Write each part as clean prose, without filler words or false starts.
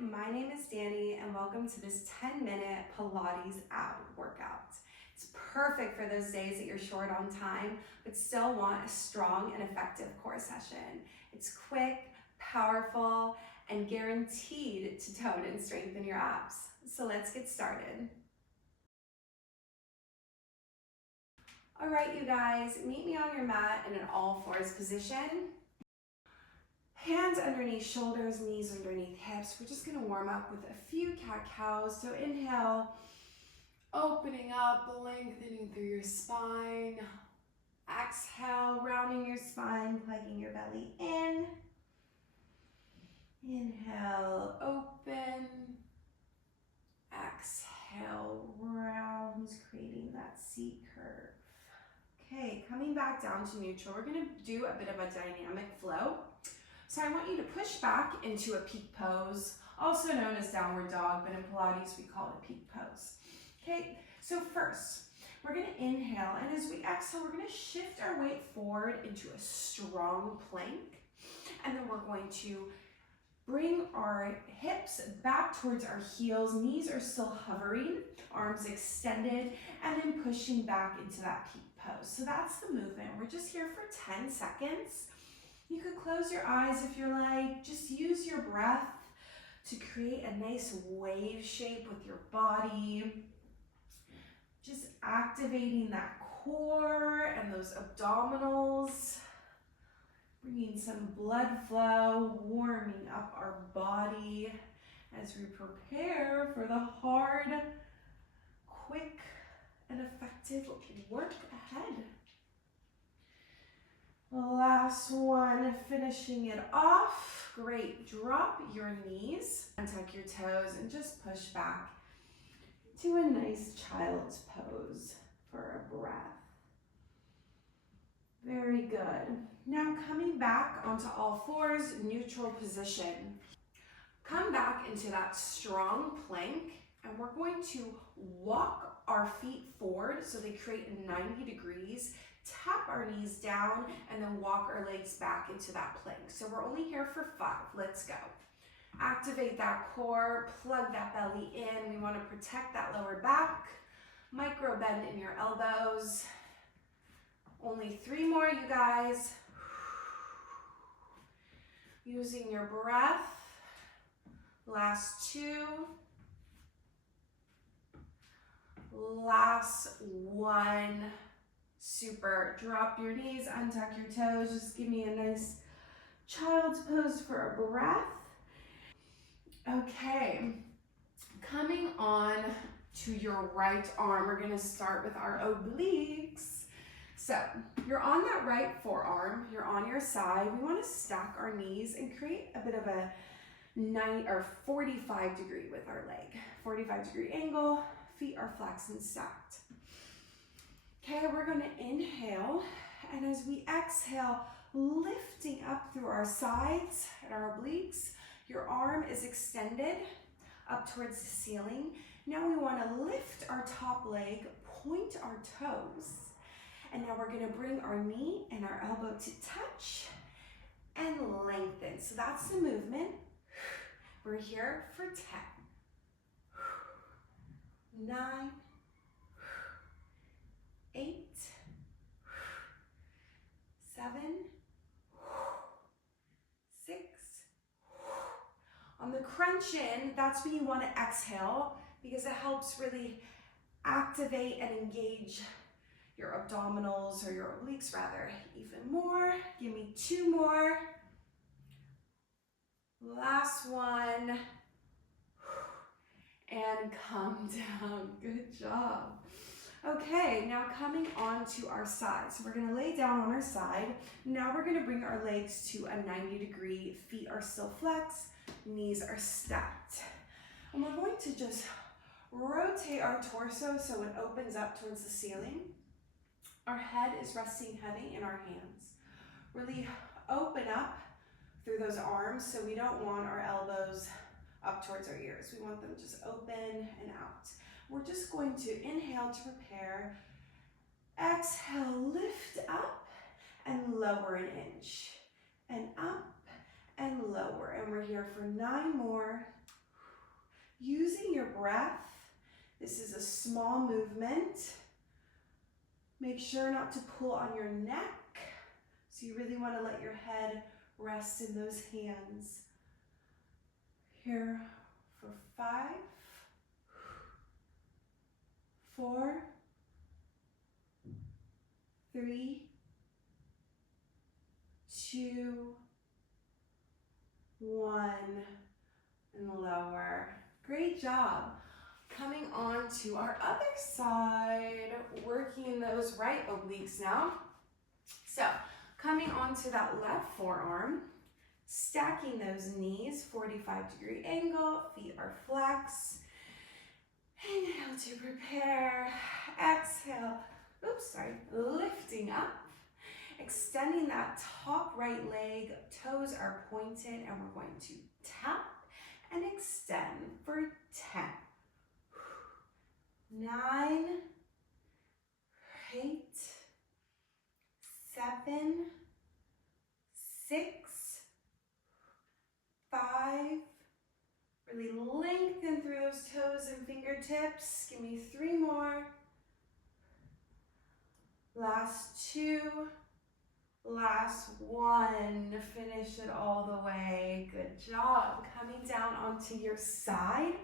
my name is Danny and welcome to this 10-minute Pilates ab workout. It's perfect for those days that you're short on time but still want a strong and effective core session. It's quick, powerful, and guaranteed to tone and strengthen your abs. So let's get started. All right, you guys, meet me on your mat in an all fours position. Hands underneath shoulders, knees underneath hips. We're just gonna warm up with a few cat-cows. So inhale, opening up, lengthening through your spine. Exhale, rounding your spine, plugging your belly in. Inhale, open. Exhale, rounds, creating that C curve. Okay, coming back down to neutral, we're gonna do a bit of a dynamic flow. So I want you to push back into a peak pose, also known as downward dog, but in Pilates we call it peak pose. Okay, so first, we're gonna inhale, and as we exhale, we're gonna shift our weight forward into a strong plank, and then we're going to bring our hips back towards our heels, knees are still hovering, arms extended, and then pushing back into that peak pose. So that's the movement. We're just here for 10 seconds. You could close your eyes if you're like, just use your breath to create a nice wave shape with your body. Just activating that core and those abdominals. Bringing some blood flow, warming up our body as we prepare for the hard, quick, and effective work ahead. Last one, finishing it off. Great, drop your knees, untuck your toes, and just push back to a nice child's pose for a breath. Very good. Now coming back onto all fours, neutral position. Come back into that strong plank, and we're going to walk our feet forward so they create 90 degrees. Tap our knees down and then walk our legs back into that plank. So we're only here for 5. Let's go. Activate that core, plug that belly in. We want to protect that lower back. Micro bend in your elbows. Only 3 more, you guys. Using your breath. Last 2. Last 1. Super. Drop your knees, untuck your toes. Just give me a nice child's pose for a breath. Okay. Coming on to your right arm, we're going to start with our obliques. So you're on that right forearm, you're on your side. We want to stack our knees and create a bit of a 45 degree with our leg. 45 degree angle, feet are flexed and stacked. Okay, we're going to inhale, and as we exhale, lifting up through our sides and our obliques, your arm is extended up towards the ceiling. Now we want to lift our top leg, point our toes, and now we're going to bring our knee and our elbow to touch and lengthen. So that's the movement. We're here for 10, 9, 8, 7, 6. On the crunch in, that's when you want to exhale because it helps really activate and engage your abdominals, or your obliques rather, even more. Give me 2 more. Last one. And come down. Good job. Okay, now coming on to our side. So we're gonna lay down on our side. Now we're gonna bring our legs to a 90 degree. Feet are still flexed, knees are stacked. And we're going to just rotate our torso so it opens up towards the ceiling. Our head is resting heavy in our hands. Really open up through those arms, so we don't want our elbows up towards our ears. We want them just open and out. We're just going to inhale to prepare. Exhale, lift up and lower an inch. And up and lower. And we're here for 9 more. Using your breath, this is a small movement. Make sure not to pull on your neck. So you really want to let your head rest in those hands. Here for 5, 4, 3, 2, 1, and lower. Great job. Coming on to our other side, working those right obliques now. So coming onto that left forearm, stacking those knees, 45-degree angle, feet are flexed. Inhale to prepare, exhale, lifting up, extending that top right leg, toes are pointed, and we're going to tap and extend for 10, 9, 8, 7, 6, 5, really lengthen through those toes and fingertips. Give me 3 more. Last 2, last 1. Finish it all the way. Good job. Coming down onto your side.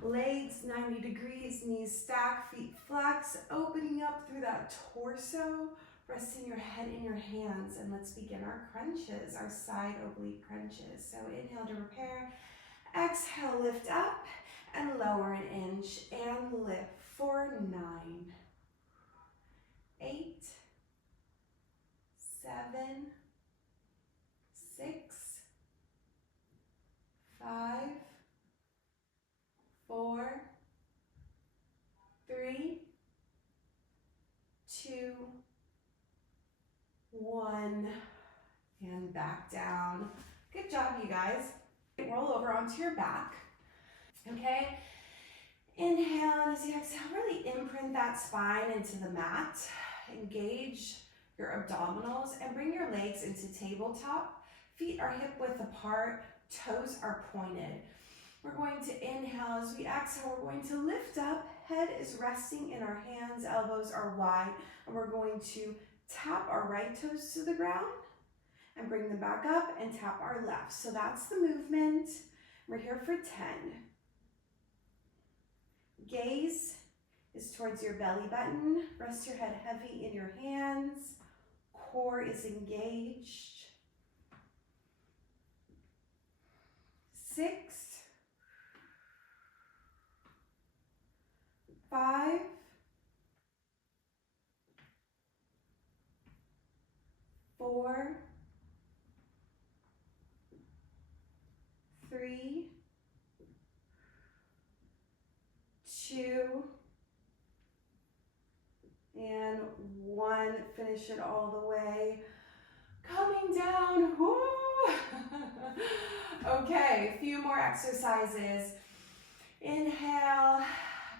Legs 90 degrees, knees stack, feet flex, opening up through that torso. Resting your head in your hands, and let's begin our crunches, our side oblique crunches. So inhale to prepare, exhale, lift up, and lower an inch, and lift for 9, 8, 7, 6, 5, 4, 3, 2, 1, and back down. Good job, you guys. Roll over onto your back, okay? Inhale, and as you exhale, really imprint that spine into the mat. Engage your abdominals and bring your legs into tabletop. Feet are hip width apart, toes are pointed. We're going to inhale. As we exhale, we're going to lift up. Head is resting in our hands, elbows are wide, and we're going to tap our right toes to the ground and bring them back up and tap our left. So that's the movement. We're here for 10. Gaze is towards your belly button. Rest your head heavy in your hands. Core is engaged. 6, 5, 4, 3, 2, and 1. Finish it all the way. Coming down. Woo! Okay, a few more exercises. Inhale,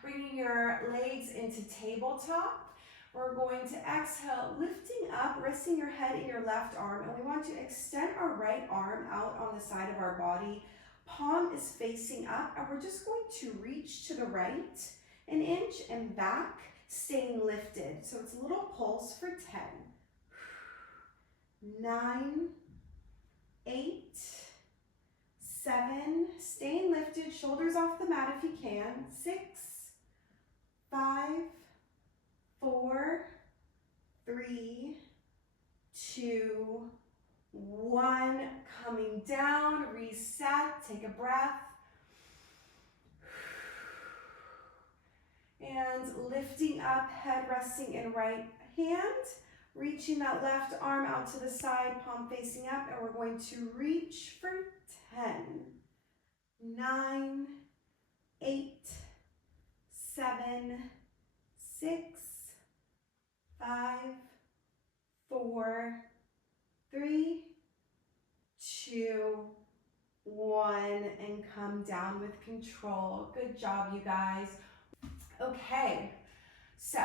bringing your legs into tabletop. We're going to exhale, lifting up, resting your head in your left arm, and we want to extend our right arm out on the side of our body. Palm is facing up, and we're just going to reach to the right an inch and back, staying lifted. So it's a little pulse for 10, 9, 8, 7, staying lifted, shoulders off the mat if you can, 6, 5, 4, 3, 2, 1. Coming down, reset, take a breath. And lifting up, head resting in right hand. Reaching that left arm out to the side, palm facing up, and we're going to reach for 10, 9, 8, 7, 6, 5, 4, 3, 2, 1, and come down with control. Good job, you guys. Okay, so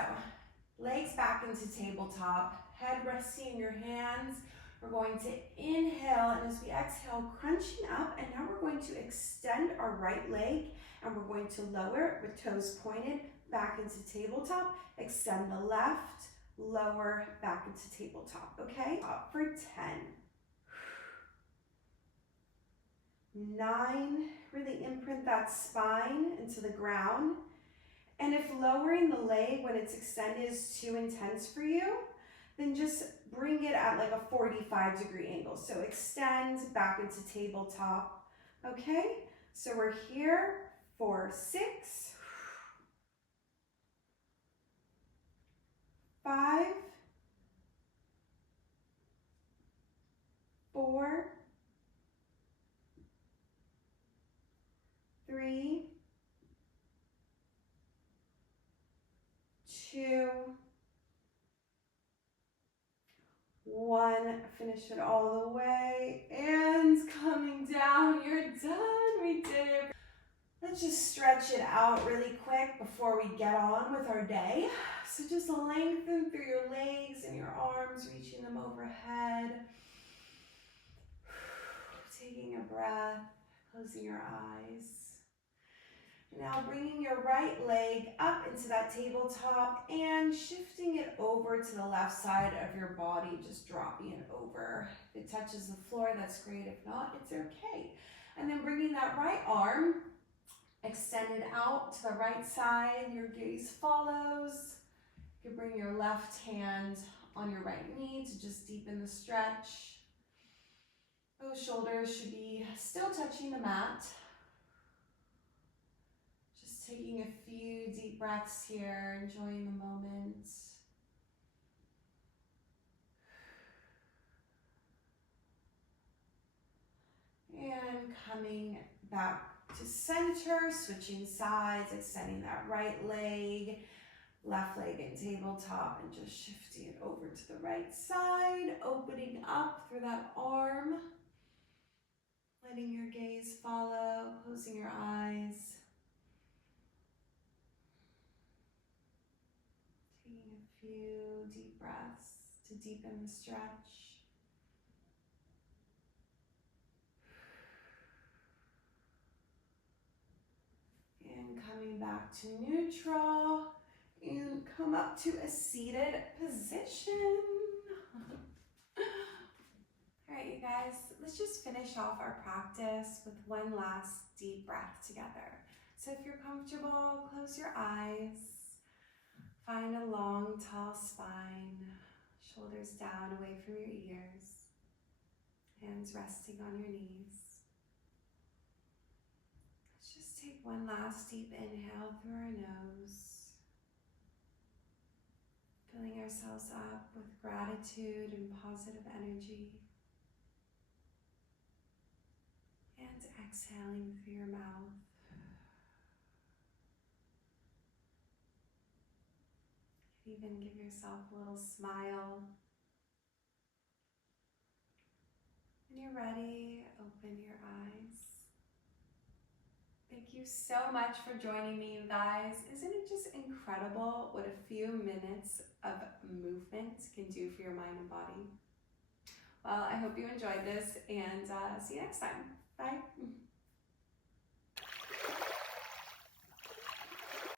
legs back into tabletop, head resting in your hands. We're going to inhale, and as we exhale, crunching up, and now we're going to extend our right leg, and we're going to lower with toes pointed back into tabletop, extend the left, lower, back into tabletop, okay? Up for 10, 9, really imprint that spine into the ground. And if lowering the leg when it's extended is too intense for you, then just bring it at like a 45-degree angle. So extend back into tabletop, okay? So we're here for 6, 5, 4, 3, 2, 1. Finish it all the way, and coming down, you're done. We did it. Let's just stretch it out really quick before we get on with our day. So just lengthen through your legs and your arms, reaching them overhead. Taking a breath, closing your eyes. Now bringing your right leg up into that tabletop and shifting it over to the left side of your body, just dropping it over. If it touches the floor, that's great. If not, it's okay. And then bringing that right arm extended out to the right side, your gaze follows. You can bring your left hand on your right knee to just deepen the stretch. Those shoulders should be still touching the mat. Just taking a few deep breaths here, enjoying the moment. And coming back to center, switching sides, extending that right leg, left leg in tabletop, and just shifting it over to the right side, opening up through that arm, letting your gaze follow, closing your eyes. Taking a few deep breaths to deepen the stretch. And coming back to neutral, and come up to a seated position. All right, you guys, let's just finish off our practice with one last deep breath together. So if you're comfortable, close your eyes. Find a long, tall spine, shoulders down away from your ears, hands resting on your knees. Let's just take one last deep inhale through our nose, filling ourselves up with gratitude and positive energy. And exhaling through your mouth. Even give yourself a little smile. When you're ready, open your eyes. Thank you so much for joining me, you guys. Isn't it just incredible what a few minutes of movement can do for your mind and body? Well, I hope you enjoyed this, and see you next time. Bye.